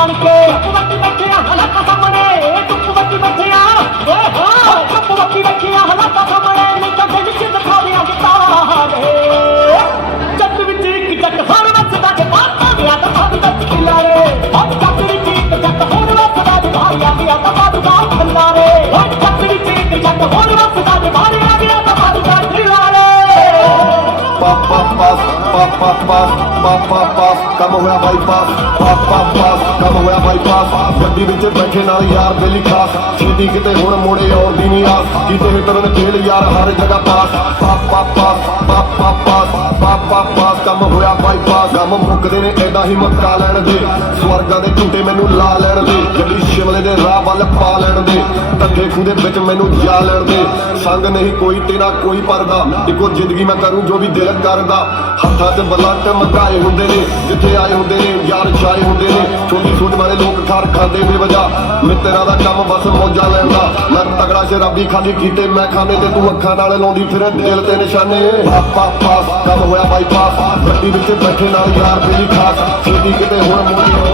ਆਣ ਕੇ ਬੱਤੀ ਬੱਚਿਆ ਹਾਲਾਤਾਂ ਸਾਹਮਣੇ ਟੁੱਪ ਬੱਤੀ ਬੱਚਿਆ ਓਹੋ ਟੁੱਪ ਬੱਤੀ ਬੱਚਿਆ ਹਾਲਾਤਾਂ ਸਾਹਮਣੇ ਨਹੀਂ ਕੱਢੇ ਵਿੱਚ ਦਿਖਾ ਦਿਆਂ ਜਿਤਾਰੇ ਜੱਟ ਵਿੱਚ ਇੱਕ ਜੱਟ ਹਰ ਵੱਜਦਾ ਜੇ ਬਾਤਾਂ ਦੇ ਆਦਮ ਹੱਥ ਤੱਕ ਖਿਲਾਰੇ ਹੱਥ ਜੱਟ ਵਿੱਚ ਇੱਕ ਜੱਟ ਹੋਰ ਵੱਜਦਾ ਜੇ ਭਾਰੀਆਂ ਦੇ ਆਦਮ ਬਾਦੂਗਾ ਖਿਲਾਰੇ ਹੱਥ ਜੱਟ ਵਿੱਚ ਇੱਕ ਜੱਟ ਹੋਰ ਵੱਜਦਾ ਜੇ ਭਾਰੀਆਂ ਦੇ ਆਦਮ ਬਾਦੂਗਾ ਖਿਲਾਰੇ ਪਾਪਾ ਪਾਸ ਪਾਪਾ ਪਾਸ ਪਾਪा पास कम हुआ बाईपास पापा पास ਕੰਮ ਹੋਇਆ ਬਾਈਪਾਸ ਗੱਡੀ ਵਿੱਚ ਬੈਠੇ ਨਾਲ ਯਾਰ ਬੇਲੀ ਖਾਸ। ਛੇਤੀ ਕਿਤੇ ਹੁਣ ਮੋੜੇ ਆਉਣ ਦੀ ਨਹੀਂ ਆਸ। ਕਿਤੇ ਹਿੱਟਰ ਨੇ ਜੇਲ ਯਾਰ ਹਰ ਜਗ੍ਹਾ ਪਾਸ ਪਾਸ ਪਾਸ ਪਾਸ। ਗਮ ਬਾਈਪਾਸ ਮੁੱਕਦੇ ਨੇ ਐਡਾ ਹੀ ਮੱਕਾ ਲੈਣ ਦੇ। ਸਵਰਗਾਂ ਦੇ ਝੂਟੇ ਮੈਨੂੰ ਲਾ ਲੈਣ ਦੇ ਗੱਡੀ ਸ਼ਿਮਲੇ ਦੇ ਰਾਹ ਵੱਲ ਪਾ ਲੈਣ ਦੇ। ਧੱਕੇ ਖੂਹ ਵਿੱਚ ਮੈਨੂੰ ਜਾ ਲੈਣ ਦੇ। ਸੰਗ ਨਹੀਂ ਕੋਈ ਤੇਰਾ, ਕੋਈ ਪਰਦਾ। ਇੱਕੋ ਜ਼ਿੰਦਗੀ ਮੈਂ ਕਰੂੰ ਜੋ ਵੀ ਦਿਲ ਕਰਦਾ। ਹੱਥਾਂ 'ਚ ਬਲੰਟ ਮਕਾਏ ਹੁੰਦੇ ਨੇ, ਜਿੱਥੇ ਆਏ ਹੁੰਦੇ ਨੇ, ਯਾਰ ਛਾਏ ਹੁੰਦੇ ਨੇ। ਛੋਟੀ ਸੋਚ ਵਾਲੇ ਲੋਕ ਖਾਰ ਖਾਂਦੇ ਨੇ ਵਜਾ। ਮਿੱਤਰਾਂ ਦਾ ਕੰਮ ਬਸ ਮੌਜਾਂ ਲੈਣ ਦਾ। ਮੈਂ ਤਗੜਾ ਸ਼ਰਾਬੀ ਖਾਲੀ ਕੀਤੇ ਮੈਂ ਖਾਣੇ ਤੇ ਤੂੰ ਅੱਖਾਂ ਨਾਲ ਲਾਉਂਦੀ, ਫਿਰ ਦਿਲ ਤੇ ਨਿਸ਼ਾਨੇ। ਪਾਪਾ, ਪਾਸ, ਕੰਮ ਹੋਇਆ ਬਾਈਪਾਸ ਗੱਡੀ ਵਿੱਚ ਬੈਠੇ ਨਾਲ ਯਾਰ ਤੇਰੀ ਖਾਸ ਸੋਦੀ ਕਿਤੇ ਹੋਰ ਮੋੜੀ